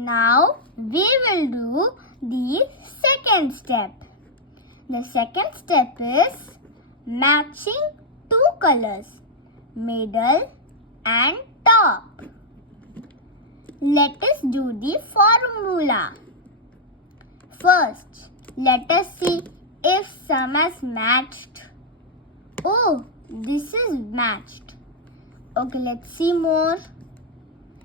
Now we will do the second step. The second step is matching two colors, middle and top. Let us do the formula. First, let us see if some has matched. Oh, this is matched. Okay, let's see more.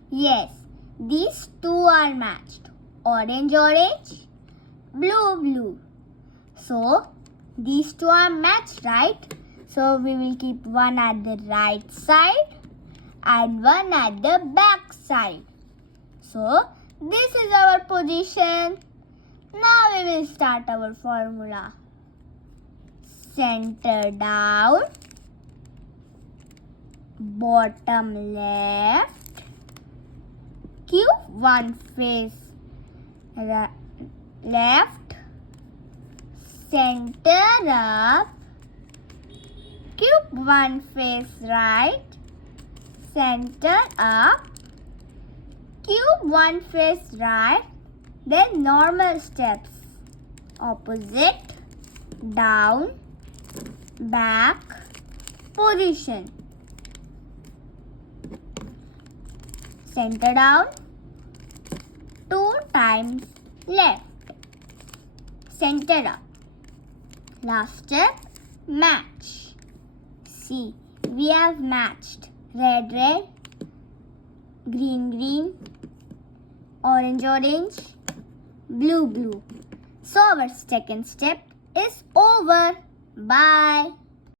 Yes, these two are matched. Orange, orange, blue, blue. So, these two are matched, right? So, we will keep one at the right side and one at the back side. So, this is our position. Now, we will start our formula. Center down, bottom left, cube one face left, center up, cube one face right, center up, cube one face right, then normal steps, opposite, down, back, position, center down, 2 times left, center up. Last step, match. See, we have matched red, red, green, green, orange, orange, blue, blue. So our second step is over. Bye.